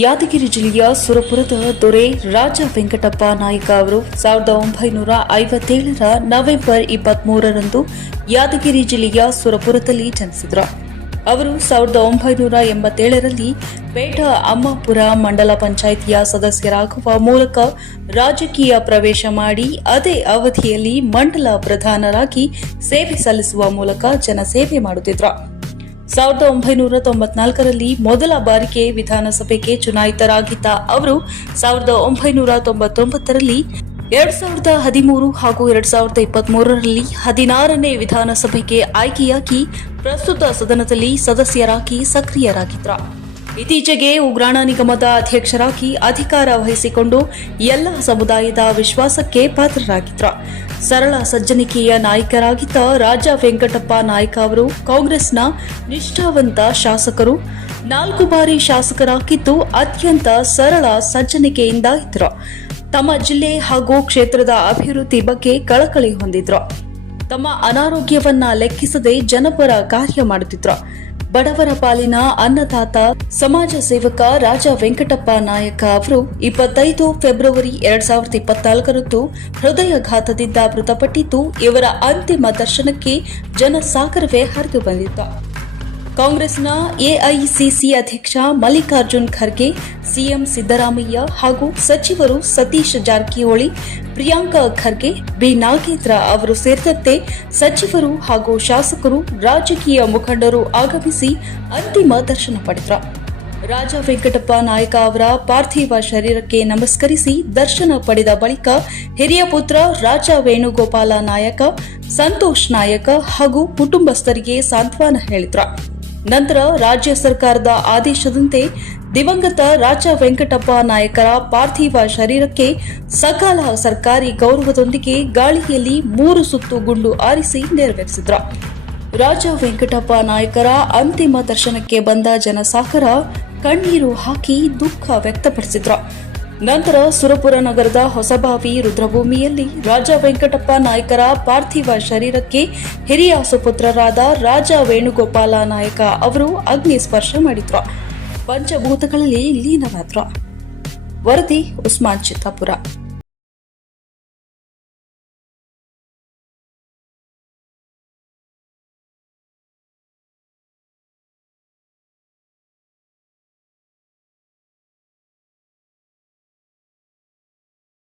ಯಾದಗಿರಿ ಜಿಲ್ಲೆಯ ಸುರಪುರದ ದೊರೆ ರಾಜ ವೆಂಕಟಪ್ಪ ನಾಯಕ ಅವರು ಸಾವಿರದ ಒಂಬೈನೂರ ಐವತ್ತೇಳರ ನವೆಂಬರ್ ಇಪ್ಪತ್ಮೂರರಂದು ಯಾದಗಿರಿ ಜಿಲ್ಲೆಯ ಸುರಪುರದಲ್ಲಿ ಜನಿಸಿದರು. ಅವರು ಸಾವಿರದ ಒಂಬೈನೂರ ಎಂಬತ್ತೇಳರಲ್ಲಿ ಪೇಟ ಅಮ್ಮಾಪುರ ಮಂಡಲ ಪಂಚಾಯಿತಿಯ ಸದಸ್ಯರಾಗುವ ಮೂಲಕ ರಾಜಕೀಯ ಪ್ರವೇಶ ಮಾಡಿ ಅದೇ ಅವಧಿಯಲ್ಲಿ ಮಂಡಲ ಪ್ರಧಾನರಾಗಿ ಸೇವೆ ಸಲ್ಲಿಸುವ ಮೂಲಕ ಜನಸೇವೆ ಮಾಡುತ್ತಿದ್ದರು ಸಾವಿರದ ಒಂಬೈನೂರ ತೊಂಬತ್ನಾಲ್ಕರಲ್ಲಿ ಮೊದಲ ಬಾರಿಗೆ ವಿಧಾನಸಭೆಗೆ ಚುನಾಯಿತರಾಗಿದ್ದ ಅವರು ಸಾವಿರದ ಒಂಬೈನೂರ ತೊಂಬತ್ತೊಂಬತ್ತರಲ್ಲಿ ಎರಡ್ ಸಾವಿರದ ಹದಿಮೂರು ಹಾಗೂ ಎರಡ್ ಸಾವಿರದ ಇಪ್ಪತ್ಮೂರರಲ್ಲಿ ಹದಿನಾರನೇ ವಿಧಾನಸಭೆಗೆ ಆಯ್ಕೆಯಾಗಿ ಪ್ರಸ್ತುತ ಸದನದಲ್ಲಿ ಸದಸ್ಯರಾಗಿ ಸಕ್ರಿಯರಾಗಿದ್ದರು. ಇತ್ತೀಚೆಗೆ ಉಗ್ರಾಣ ನಿಗಮದ ಅಧ್ಯಕ್ಷರಾಗಿ ಅಧಿಕಾರ ವಹಿಸಿಕೊಂಡು ಎಲ್ಲ ಸಮುದಾಯದ ವಿಶ್ವಾಸಕ್ಕೆ ಪಾತ್ರರಾಗಿದ್ರು ಸರಳ ಸಜ್ಜನಿಕೆಯ ನಾಯಕರಾಗಿದ್ದ ರಾಜ ವೆಂಕಟಪ್ಪ ನಾಯಕ ಅವರು ಕಾಂಗ್ರೆಸ್ನ ನಿಷ್ಠಾವಂತ ಶಾಸಕರು ನಾಲ್ಕು ಬಾರಿ ಶಾಸಕರಾಗಿದ್ದು ಅತ್ಯಂತ ಸರಳ ಸಜ್ಜನಿಕೆಯಿಂದ ಇದ್ರು ತಮ್ಮ ಜಿಲ್ಲೆ ಹಾಗೂ ಕ್ಷೇತ್ರದ ಅಭಿವೃದ್ಧಿ ಬಗ್ಗೆ ಕಳಕಳಿ ಹೊಂದಿದ್ರು. ತಮ್ಮ ಅನಾರೋಗ್ಯವನ್ನ ಲೆಕ್ಕಿಸದೆ ಜನಪರ ಕಾರ್ಯ ಮಾಡುತ್ತಿದ್ರು. ಬಡವರ ಪಾಲಿನ ಅನ್ನದಾತ, ಸಮಾಜ ಸೇವಕ ರಾಜ ವೆಂಕಟಪ್ಪ ನಾಯಕ ಅವರು ಇಪ್ಪತ್ತೈದು ಫೆಬ್ರವರಿ ಎರಡ್ ಸಾವಿರದ ಇಪ್ಪತ್ನಾಲ್ಕರಂದು ಹೃದಯಘಾತದಿಂದ ಮೃತಪಟ್ಟಿದ್ದು, ಇವರ ಅಂತಿಮ ದರ್ಶನಕ್ಕೆ ಜನಸಾಗರವೇ ಹರಿದು ಬಂದಿತ್ತು. ಕಾಂಗ್ರೆಸ್ನ ಎಐಸಿಸಿ ಅಧ್ಯಕ್ಷ ಮಲ್ಲಿಕಾರ್ಜುನ್ ಖರ್ಗೆ, ಸಿಎಂ ಸಿದ್ದರಾಮಯ್ಯ ಹಾಗೂ ಸಚಿವರು ಸತೀಶ್ ಜಾರಕಿಹೊಳಿ, ಪ್ರಿಯಾಂಕಾ ಖರ್ಗೆ, ಬಿ ನಾಗೇಂದ್ರ ಅವರು ಸೇರಿದಂತೆ ಸಚಿವರು ಹಾಗೂ ಶಾಸಕರು ರಾಜಕೀಯ ಮುಖಂಡರು ಆಗಮಿಸಿ ಅಂತಿಮ ದರ್ಶನ ಪಡೆದರು. ರಾಜ ವೆಂಕಟಪ್ಪ ನಾಯಕ ಅವರ ಪಾರ್ಥಿವ ಶರೀರಕ್ಕೆ ನಮಸ್ಕರಿಸಿ ದರ್ಶನ ಪಡೆದ ಬಳಿಕ ಹಿರಿಯ ಪುತ್ರ ರಾಜ ವೇಣುಗೋಪಾಲ ನಾಯಕ, ಸಂತೋಷ್ ನಾಯಕ ಹಾಗೂ ಕುಟುಂಬಸ್ಥರಿಗೆ ಸಾಂತ್ವನ ಹೇಳಿದ್ರು. ನಂತರ ರಾಜ್ಯ ಸರ್ಕಾರದ ಆದೇಶದಂತೆ ದಿವಂಗತ ರಾಜ ವೆಂಕಟಪ್ಪ ನಾಯಕರ ಪಾರ್ಥಿವ ಶರೀರಕ್ಕೆ ಸಕಾಲ ಸರ್ಕಾರಿ ಗೌರವದೊಂದಿಗೆ ಗಾಳಿಯಲ್ಲಿ ಮೂರು ಸುತ್ತು ಗುಂಡು ಆರಿಸಿ ನೆರವೇರಿಸಿದ್ರು. ರಾಜ ವೆಂಕಟಪ್ಪ ನಾಯಕರ ಅಂತಿಮ ದರ್ಶನಕ್ಕೆ ಬಂದ ಜನಸಾಗರ ಕಣ್ಣೀರು ಹಾಕಿ ದುಃಖ ವ್ಯಕ್ತಪಡಿಸಿದ್ರು. ನಂತರ ಸುರಪುರ ನಗರದ ಹೊಸಬಾವಿ ರುದ್ರಭೂಮಿಯಲ್ಲಿ ರಾಜ ವೆಂಕಟಪ್ಪ ನಾಯಕರ ಪಾರ್ಥಿವ ಶರೀರಕ್ಕೆ ಹಿರಿಯ ಸುಪುತ್ರರಾದ ರಾಜ ವೇಣುಗೋಪಾಲ ನಾಯಕ ಅವರು ಅಗ್ನಿ ಸ್ಪರ್ಶ ಮಾಡಿದ್ರು. ಪಂಚಭೂತಗಳಲ್ಲಿ ಲೀನವಾದ್ರು ವರದಿ, ಉಸ್ಮಾನ್ ಚಿತ್ತಾಪುರ.